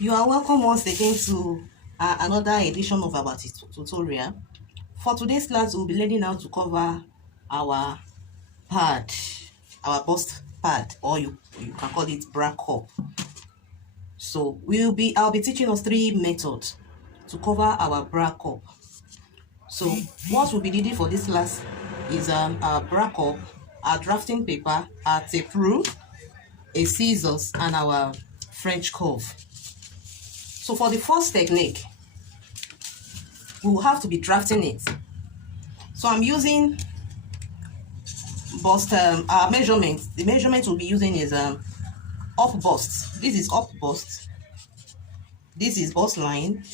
You are welcome once again to another edition of our tutorial. For today's class, we'll be learning how to cover our pad, our bust pad, or you can call it bra cup. So I'll be teaching us 3 methods to cover our bra cup. So what we'll be needing for this class is our bra cup, our drafting paper, our tape rule, a scissors, and our French curve. So for the first technique, we will have to be drafting it. So I'm using bust our measurement. The measurement we'll be using is up bust. This is up bust. This is bust line,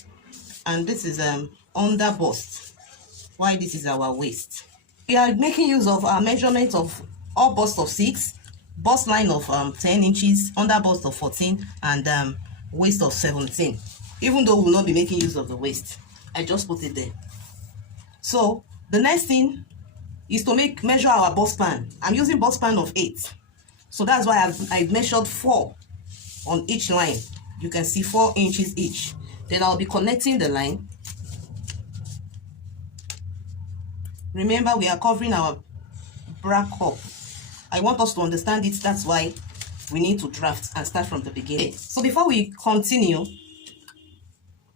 and this is under bust. While this is our waist. We are making use of our measurement of up bust of 6, bust line of 10 inches, under bust of 14, and waist of 17. Even though we will not be making use of the waist, I just put it there. So the next thing is to measure our bust span. I'm using bust span of 8. So that's why I've measured 4 on each line. You can see 4 inches each. Then I'll be connecting the line. Remember, we are covering our bra cup. I want us to understand it. That's why we need to draft and start from the beginning. So before we continue,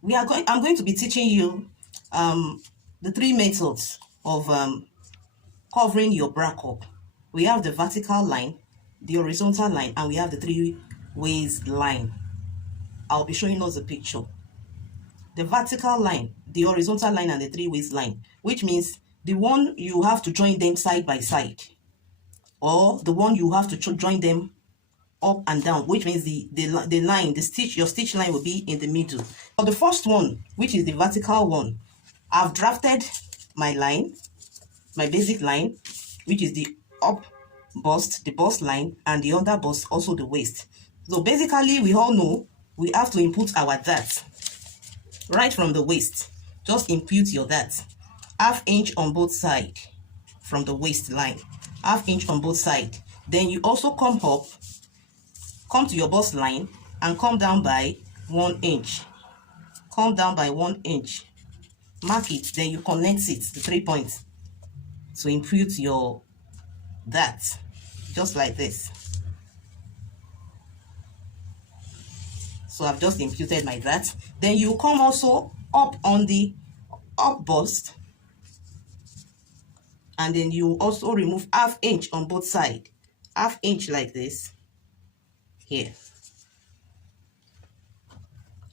I'm going to be teaching you the 3 methods of covering your bra cup. We have the vertical line, the horizontal line, and we have the 3 ways line. I'll be showing us a picture. The vertical line, the horizontal line, and the 3 ways line, which means the one you have to join them side by side, or the one you have to join them up and down, which means the line, the stitch, your stitch line will be in the middle. For the first one, which is the vertical one, I've drafted my line, my basic line, which is the up bust, the bust line, and the under bust, also the waist. So basically, we all know we have to input our dart right from the waist. Just input your dart, 1/2 inch on both sides from the waistline, 1/2 inch on both sides. Then you also come to your bust line and come down by 1 inch. Come down by 1 inch. Mark it, then you connect it, the 3 points, to input your dart, just like this. So I've just imputed my dart. Then you come also up on the up bust, and then you also remove 1/2 inch on both sides, 1/2 inch like this here,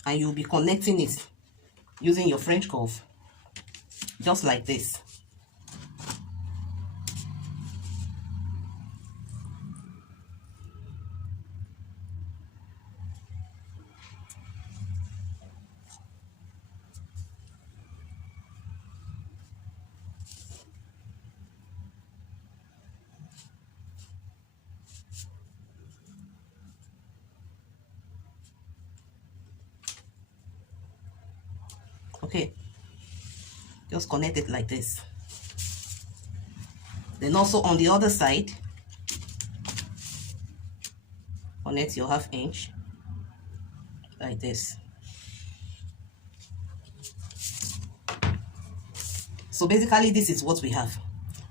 and you'll be connecting it using your French curve, just like this. Okay, just connect it like this. Then also on the other side, connect your 1/2 inch like this. So basically, this is what we have.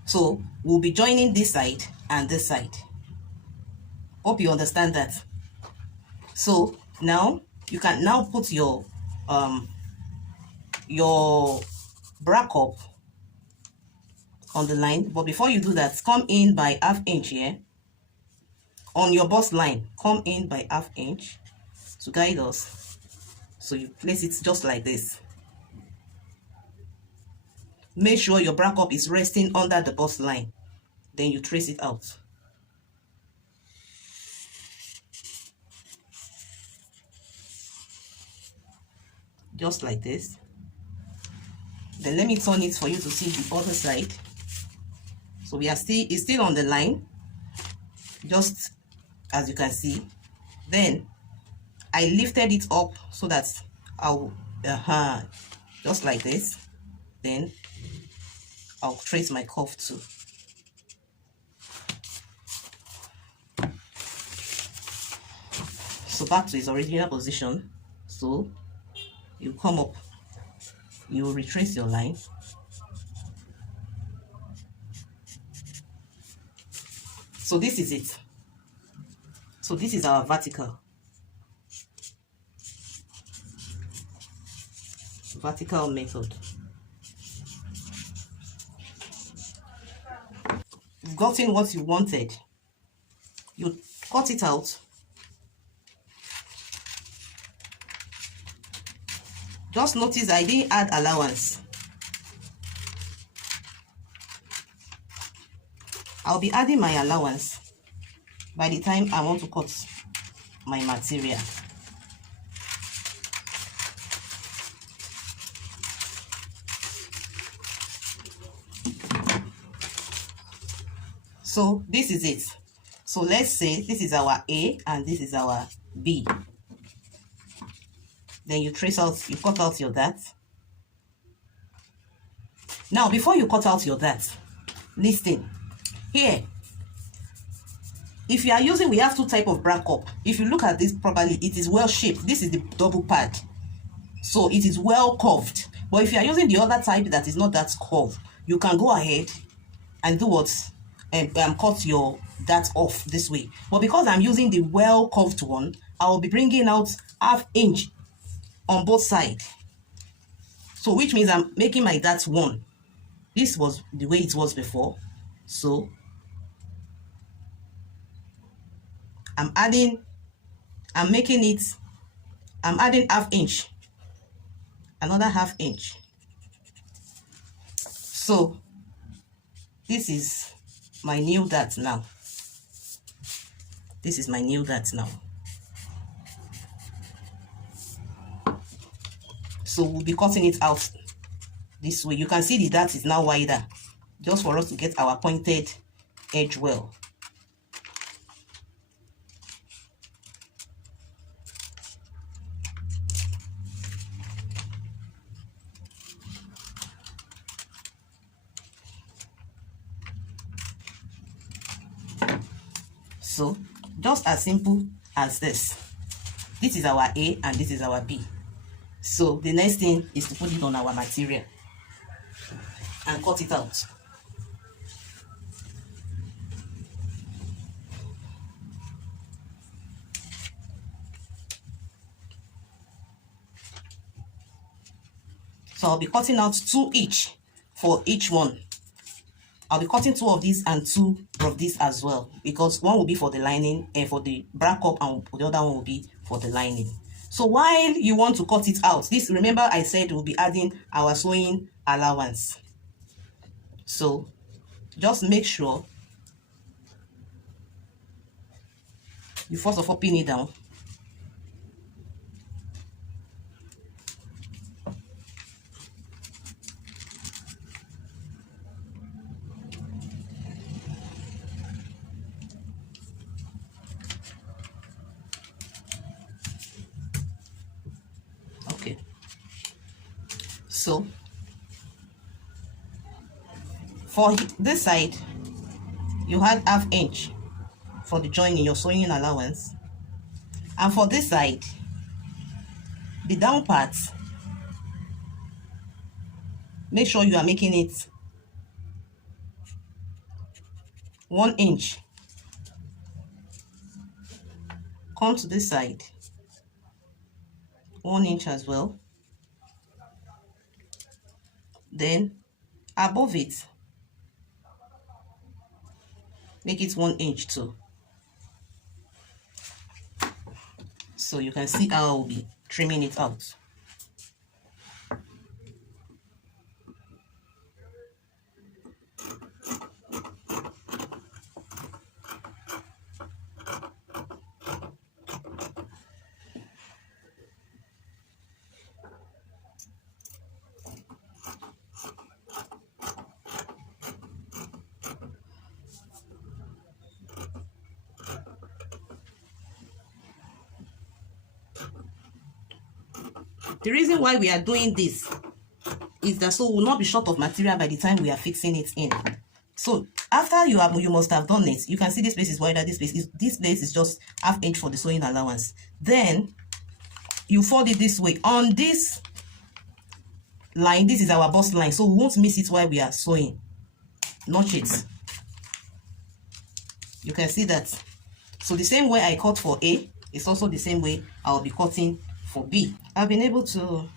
So we'll be joining this side and this side. Hope you understand that. So now you can now put your bra cup on the line, but before you do that, come in by 1/2 inch here on your bust line. Come in by 1/2 inch to guide us. So you place it just like this. Make sure your bra cup is resting under the bust line. Then you trace it out. Just like this. Then let me turn it for you to see the other side. So it's still on the line, just as you can see. Then I lifted it up so that I'll just like this. Then I'll trace my curve too. So back to its original position. So you come up, you retrace your line. So this is it. So this is our vertical method. You've gotten what you wanted. You cut it out. Just notice I didn't add allowance. I'll be adding my allowance by the time I want to cut my material. So this is it. So let's say this is our A and this is our B. Then you trace out, you cut out your dart. Now before you cut out your dart, listen. Here, if you are using, we have two types of bra cup. If you look at this properly, it is well shaped. This is the double pad, so it is well curved. But if you are using the other type that is not that curved, you can go ahead and do what, cut your dart off this way. But because I'm using the well curved one, I will be bringing out 1/2 inch on both sides. So which means I'm making my dart 1. This was the way it was before. So I'm adding 1/2 inch, another 1/2 inch. So this is my new dart now. This is my new dart now. So we'll be cutting it out this way. You can see the dart is now wider, just for us to get our pointed edge well. So just as simple as this. This is our A and this is our B. So the next thing is to put it on our material and cut it out. So I'll be cutting out 2 each for each one. I'll be cutting 2 of these and 2 of these as well, because one will be for the lining and for the bra cup, and the other one will be for the lining. So while you want to cut it out, this, remember I said we'll be adding our sewing allowance. So just make sure you first of all pin it down. Okay. So for this side, you had 1/2 inch for the joining, your sewing allowance, and for this side, the down part, make sure you are making it 1 inch. Come to this side, 1 inch as well. Then above it, make it 1 inch too. So you can see how I'll be trimming it out. The reason why we are doing this is that so we'll not be short of material by the time we are fixing it in. So after you must have done it, you can see this place is wider, this place is just 1/2 inch for the sewing allowance. Then you fold it this way. On this line, this is our bust line, so we won't miss it while we are sewing. Notch it. You can see that. So the same way I cut for A, it's also the same way I'll be cutting for B. I've been able to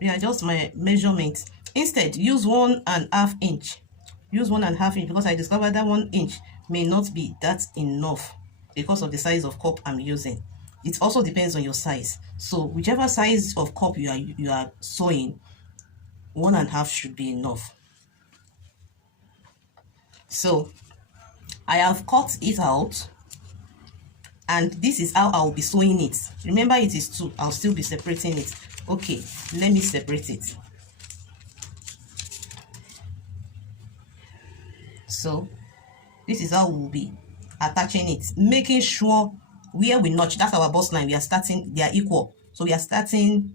readjust my measurement. Instead, use 1.5 inch. Use 1.5 inch because I discovered that 1 inch may not be that enough because of the size of cup I'm using. It also depends on your size. So whichever size of cup you are sewing, 1.5 should be enough. So I have cut it out, and this is how I'll be sewing it. Remember, it is 2. I'll still be separating it. Okay, let me separate it. So this is how we'll be attaching it, making sure where we notch, that's our bust line, we are starting, they are equal. So we are starting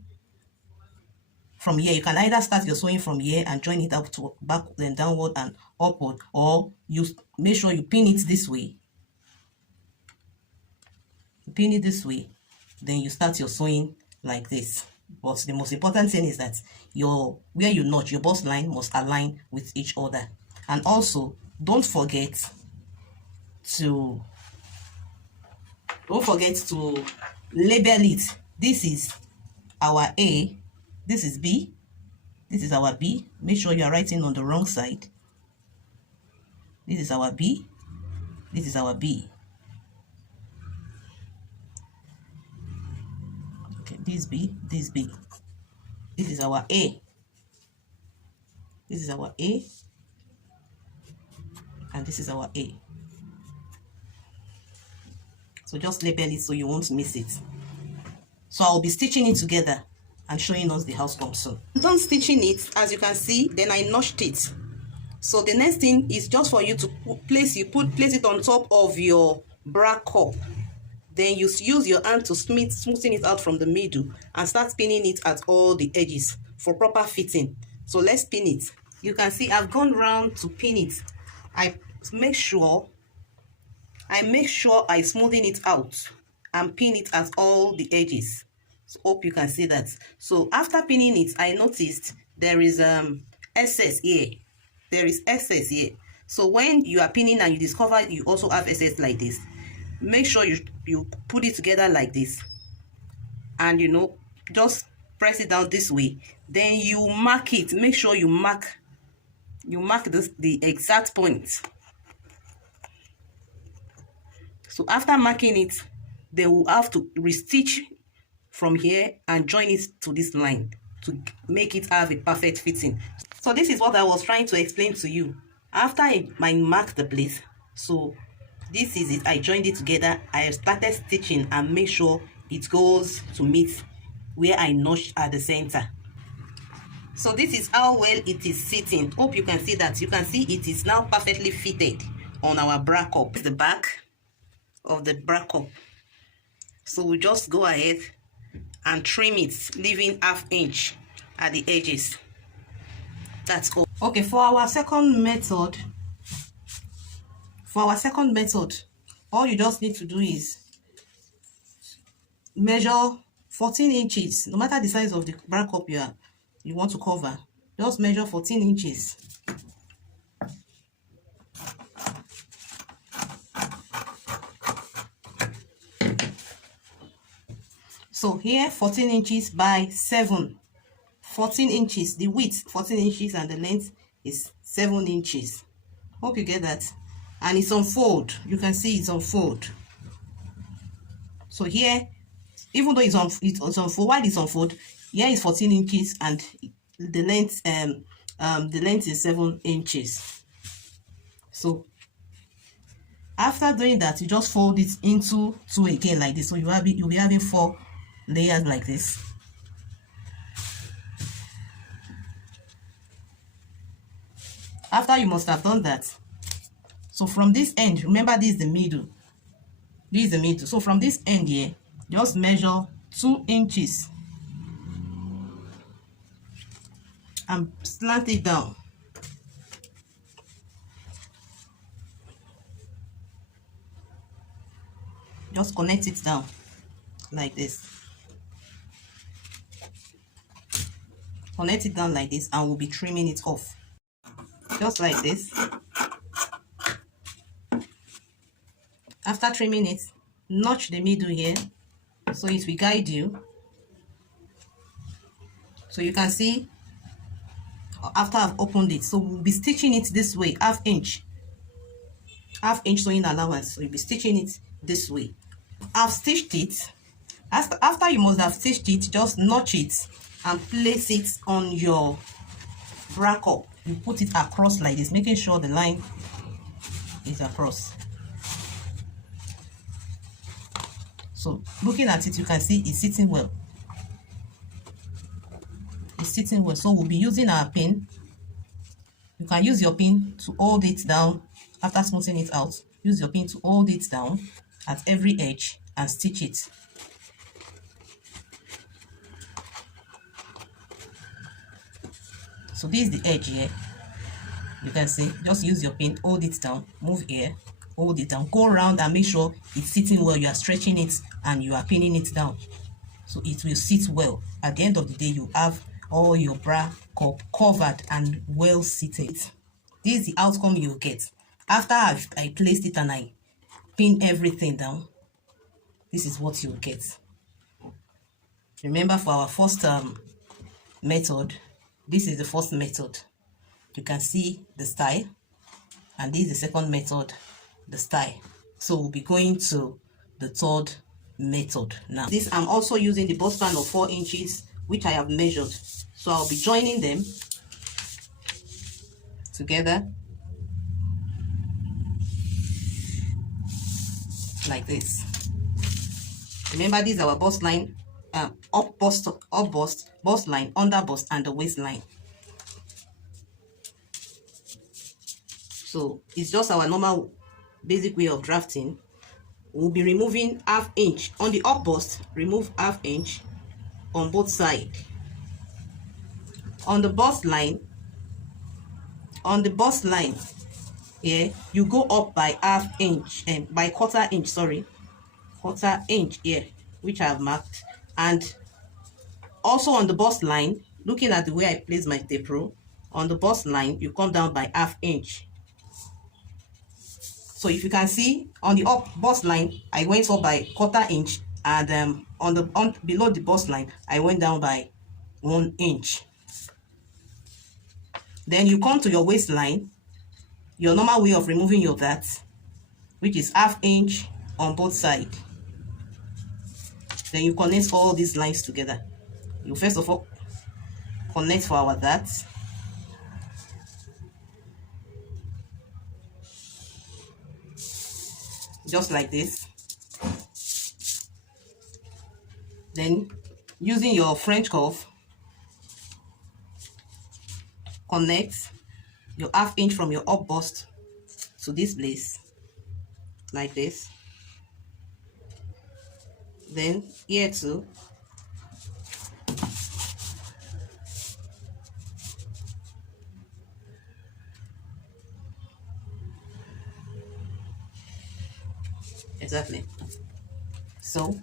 from here. You can either start your sewing from here and join it up to back, then downward and upward, or you make sure you pin it this way. You pin it this way, then you start your sewing like this. But the most important thing is that where you notch, your bust line must align with each other. And also, don't forget to label it. This is our A, this is B, this is our B. Make sure you are writing on the wrong side. This is our B, this is our B. Okay, this B, this B. This is our A. This is our A. And this is our A. So just label it so you won't miss it. So I'll be stitching it together and showing us the house come soon. I'm done stitching it, as you can see, then I notched it. So the next thing is just for you to place it on top of your bra cup. Then you use your hand to smoothing it out from the middle and start pinning it at all the edges for proper fitting. So let's pin it. You can see I've gone round to pin it. I make sure I smoothen it out and pin it at all the edges. So hope you can see that. So after pinning it, I noticed there is excess here. There is excess here. So when you are pinning and you discover you also have excess like this, make sure you put it together like this, and just press it down this way. Then you mark it. Make sure you mark the exact point. So after marking it, they will have to restitch from here and join it to this line to make it have a perfect fitting. So this is what I was trying to explain to you. After I marked the place, so this is it. I joined it together. I started stitching and make sure it goes to meet where I notched at the center. So this is how well it is sitting. Hope you can see that. You can see it is now perfectly fitted on our bra cup. The back of the bra cup. So we just go ahead and trim it, leaving 1/2 inch at the edges. That's all. Okay, for our second method, all you just need to do is measure 14 inches. No matter the size of the bra cup you want to cover, just measure 14 inches. So here 14 inches by 7. 14 inches, the width 14 inches and the length is 7 inches. Hope you get that. And it's on fold. You can see it's on fold. So here, even though it's on fold, while it's on fold, here is 14 inches and the length is 7 inches. So after doing that, you just fold it into 2 again like this. So you'll be having 4 layers like this. After you must have done that, so from this end, remember this is the middle. This is the middle. So from this end here, just measure 2 inches and slant it down. Just connect it down like this. connect it down like this, and we'll be trimming it off just like this. After trimming it, notch the middle here so it will guide you. So you can see after I've opened it, so we'll be stitching it this way, half inch sewing allowance. So you'll be stitching it this way. I've stitched it. After you must have stitched it, just notch it and place it on your bra cup. You put it across like this, making sure the line is across. So looking at it, you can see it's sitting well. It's sitting well. So we'll be using our pin. You can use your pin to hold it down after smoothing it out. Use your pin to hold it down at every edge and stitch it. So this is the edge here. You can see, just use your pin, hold it down, move here, hold it down, go around and make sure it's sitting well. You are stretching it and you are pinning it down, so it will sit well. At the end of the day, you have all your bra cup covered and well seated. This is the outcome you get after I placed it and I pin everything down. This is what you get. Remember, for our first method, this is the first method. You can see the style, and this is the second method, the style. So we'll be going to the third method now. This, I'm also using the bust span of 4 inches, which I have measured. So I'll be joining them together like this. Remember, this is our bust line, up bust line, under bust, and the waistline. So it's just our normal basic way of drafting. We'll be removing ½ inch on the up bust. Remove ½ inch on both sides. On the bust line, here you go up by ½ inch and by quarter inch, sorry, quarter inch here, which I have marked. And also on the bust line, looking at the way I place my tape rule, on the bust line you come down by ½ inch. So if you can see, on the up bust line I went up by quarter inch, and below the bust line I went down by 1 inch. Then you come to your waistline, your normal way of removing your that, which is ½ inch on both sides. Then you connect all these lines together. You first of all connect for our that. Just like this. Then using your French curve, connect your ½ inch from your up bust to this place like this. Then here too, exactly. So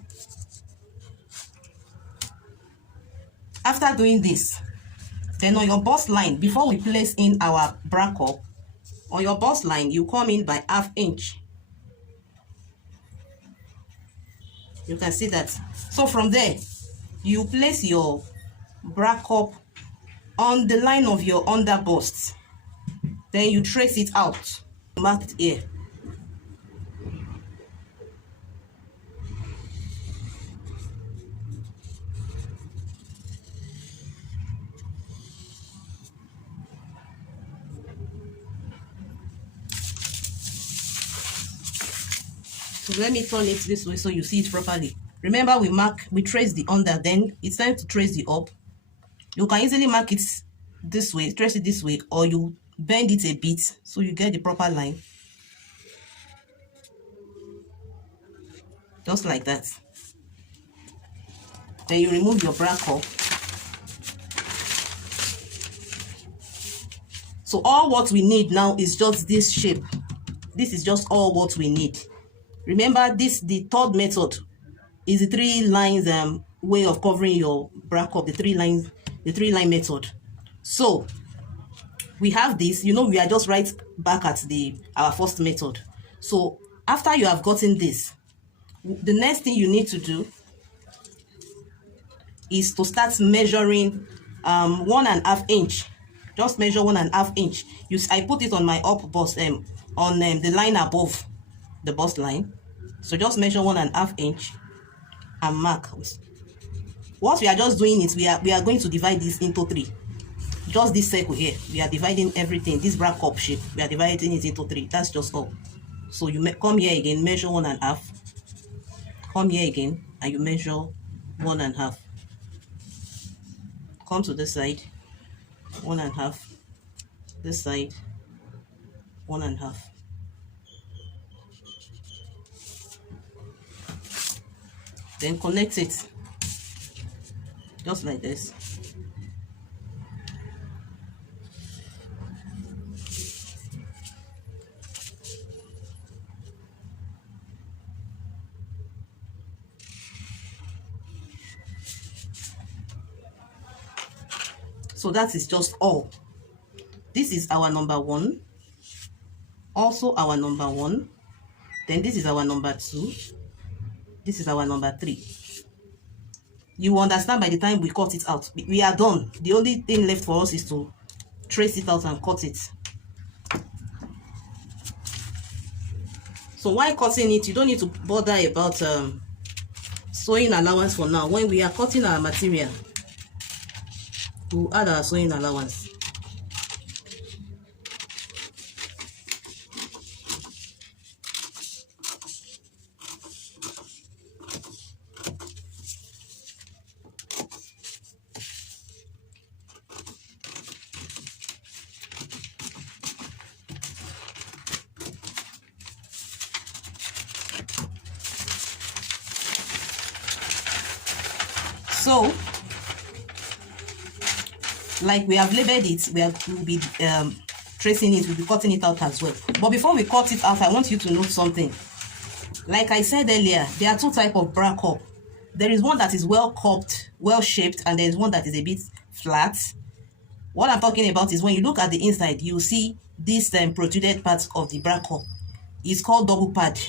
after doing this, then on your bust line, before we place in our bra cup, on your bust line you come in by ½ inch. You can see that. So from there you place your bra cup on the line of your under bust, then you trace it out, marked here. So let me turn it this way so you see it properly. Remember, we trace the under, then it's time to trace the up. You can easily mark it this way, trace it this way, or you bend it a bit so you get the proper line. Just like that. Then you remove your bra cup. So all what we need now is just this shape. This is just all what we need. Remember, the third method is the 3 lines way of covering your bra cup. The 3 lines the 3-line method. So we have this, you know, we are just right back at our first method. So after you have gotten this, the next thing you need to do is to start measuring 1.5 inch. Just measure 1.5 inch. I put it on my up bust on the line above the bust line. So just measure 1.5 inch and mark. What we are just doing is we are going to divide this into 3. Just this circle here, we are dividing everything. This bra cup shape, we are dividing it into 3. That's just all. So you come here again, measure 1.5. Come here again, and you measure 1.5. Come to this side, 1.5. This side, 1.5. Then connect it, just like this. So that is just all. This is our number 1, also our number 1. Then this is our number 2. This is our number 3. You understand by the time we cut it out, we are done. The only thing left for us is to trace it out and cut it. So while cutting it, you don't need to bother about sewing allowance for now. When we are cutting our material, we'll add our sewing allowance. So, like we have labeled it, we'll be tracing it, we'll be cutting it out as well. But before we cut it out, I want you to note something. Like I said earlier, there are 2 types of bra cup. There is one that is well cupped, well shaped, and there is one that is a bit flat. What I'm talking about is when you look at the inside, you see this protruded part of the bra cup. It's called double pad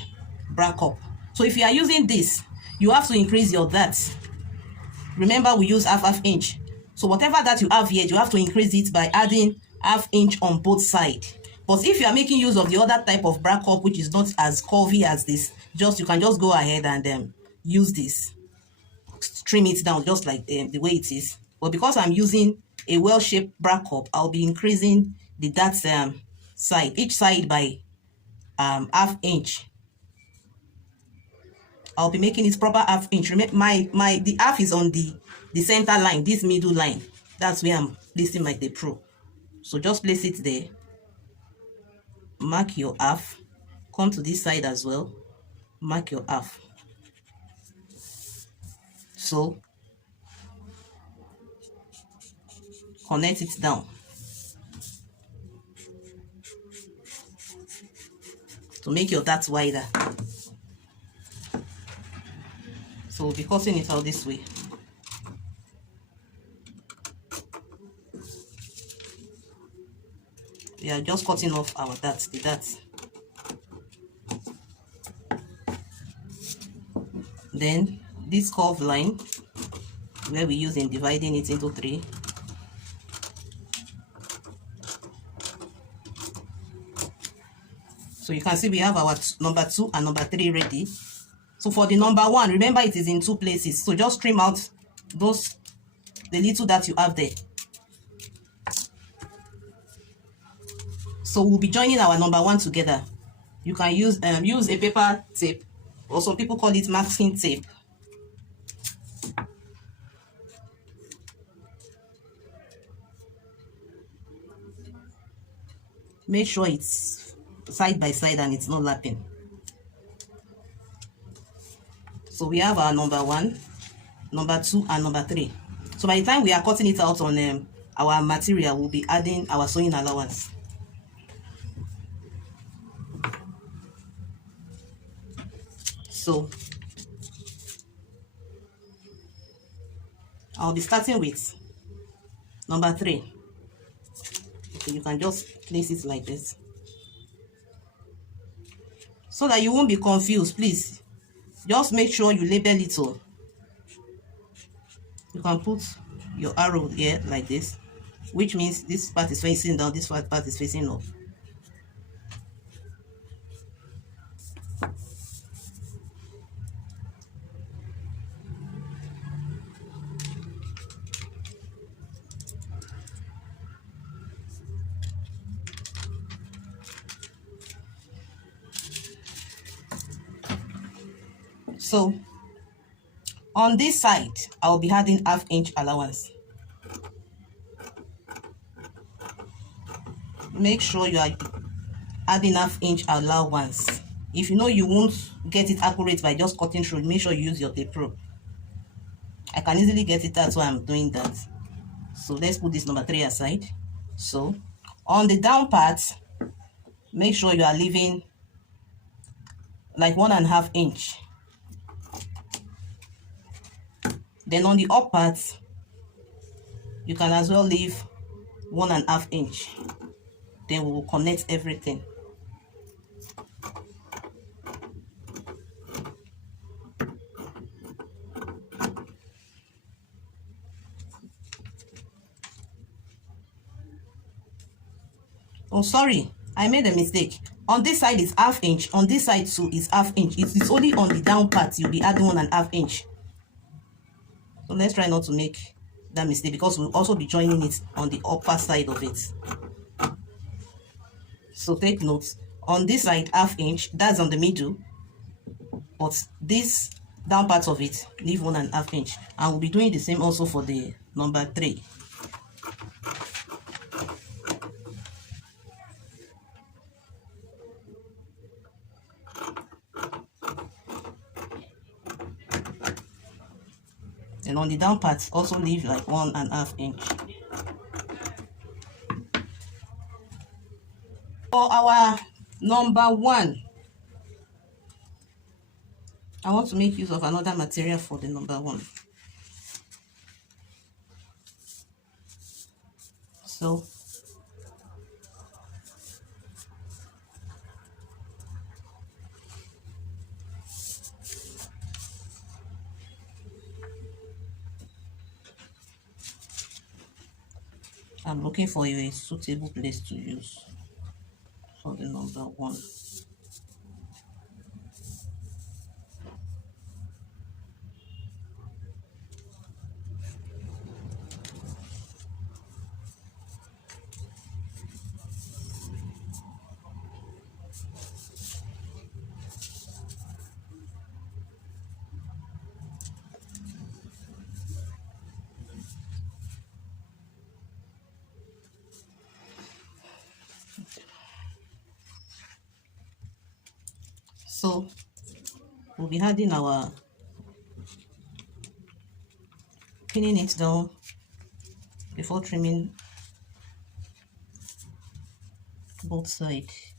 bra cup. So if you are using this, you have to increase your that. Remember, we use half inch. So whatever that you have here, you have to increase it by adding ½ inch on both sides. But if you are making use of the other type of bra cup, which is not as curvy as this, you can just go ahead and use this. Trim it down just like the way it is. But because I'm using a well-shaped bra cup, I'll be increasing that side, each side by ½ inch. I'll be making it proper ½ inch. Remember, the half is on the center line, this middle line. That's where I'm placing my tape pro. So just place it there. Mark your half. Come to this side as well. Mark your half. So connect it down. To make your dart wider. So we'll be cutting it out this way. We are just cutting off our darts, the darts. Then this curved line, where we use in dividing it into 3. So you can see we have our number 2 and number 3 ready. So for the number 1, remember it is in 2 places. So just trim out the little that you have there. So we'll be joining our number 1 together. You can use a paper tape, or some people call it masking tape. Make sure it's side by side and it's not lapping. So we have our number 1, number 2, and number 3. So by the time we are cutting it out on our material, we'll be adding our sewing allowance. So I'll be starting with number 3. Okay, you can just place it like this so that you won't be confused. Please just make sure you label it all. You can put your arrow here like this, which means this part is facing down, this part is facing up. So on this side, I'll be adding 1/2 inch allowance. Make sure you are adding 1/2 inch allowance. If you know you won't get it accurate by just cutting through, make sure you use your tape rule. I can easily get it, that's why I'm doing that. So let's put this number 3 aside. So on the down part, make sure you are leaving like 1.5 inch. Then on the up part, you can as well leave 1.5 inch. Then we will connect everything. Oh, sorry, I made a mistake. On this side is 1/2 inch, on this side too is 1/2 inch. It's only on the down part you'll be adding 1.5 inch. So let's try not to make that mistake, because we'll also be joining it on the upper side of it. So take note, on this side 1/2 inch, that's on the middle, but this down part of it, leave 1.5 inch. And we'll be doing the same also for the number 3. And on the down part, also leave like 1.5 inch. For our number 1, I want to make use of another material for the number 1. So I'm looking for a suitable place to use for the number 1. So we'll be adding our, pinning it down before trimming both sides.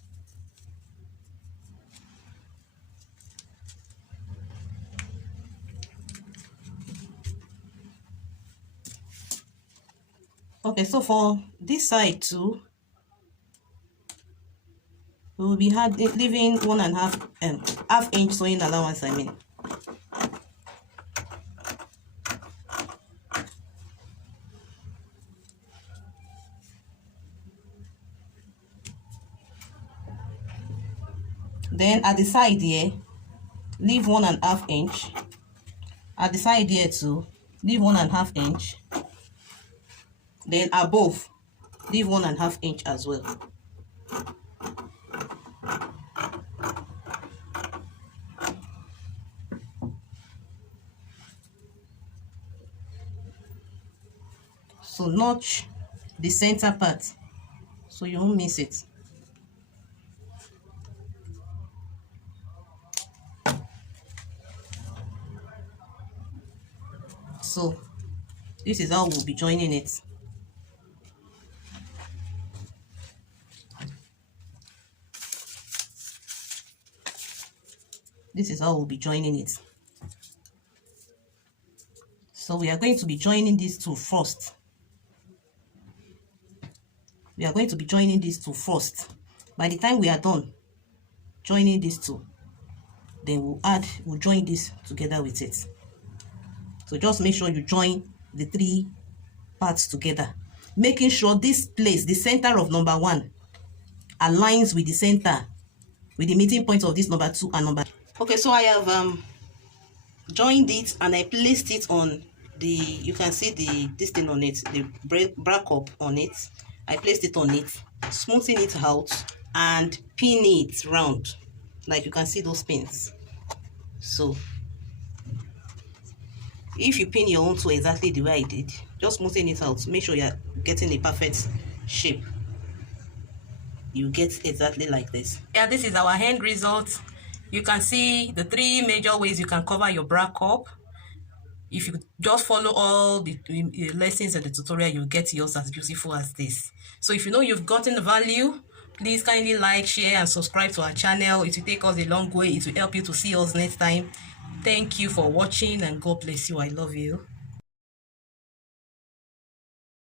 Okay, so for this side too, we will be leaving 1.5 inch sewing allowance, I mean. Then at the side here, leave 1.5 inch. At the side here too, leave 1.5 inch. Then above, leave 1.5 inch as well. So notch the center part so you won't miss it. So this is how we'll be joining it. This is how we'll be joining it. So we are going to be joining these two first. we are going to be joining these two first. By the time we are done joining these two, then we'll join this together with it. So just make sure you join the 3 parts together, making sure this place, the center of number 1, aligns with the center, with the meeting point of this number 2 and number. Okay, so I have joined it and I placed it on the, you can see this thing on it, the brack up on it. I placed it on it, smoothing it out and pin it round, like you can see those pins. So if you pin your own toe exactly the way I did, just smoothing it out, make sure you're getting a perfect shape. You get exactly like this. Yeah, this is our end result. You can see the 3 major ways you can cover your bra cup. If you just follow all the lessons and the tutorial, you'll get yours as beautiful as this. So if you know you've gotten the value, please kindly like, share, and subscribe to our channel. It will take us a long way. It will help you to see us next time. Thank you for watching, and God bless you. I love you.